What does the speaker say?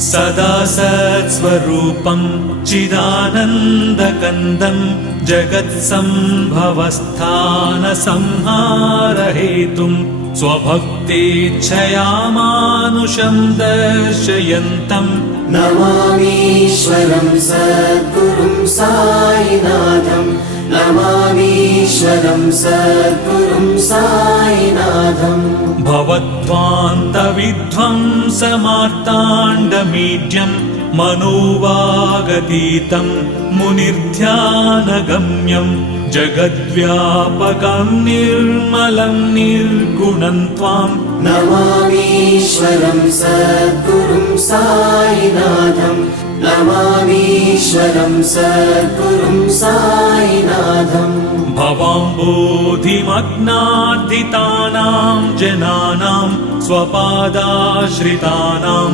सदा सत्स्वरूपं चिदानन्दकन्दं जगत्सम्भवस्थानसंहारहेतुं स्वभक्तेच्छया मानुषं दर्शयन्तम् नमामीश्वरं सद्गुरुं साईनाथं नमामीश्वरं सद्गुरुं साईनाथम् भवद्ध्वान्तविध्वंसमार्ताण्डमीड्यं मनोवागतीतं मुनिर्ध्यानगम्यं जगद्व्यापकं निर्मलं निर्गुणं त्वां नमामीश्वरं सद्गुरुं साईनाथं नमामीश्वरं सद्गुरुं साईनाथम् भवाम्बोधिमग्नार्दितानां जनानां स्वपादाश्रितानां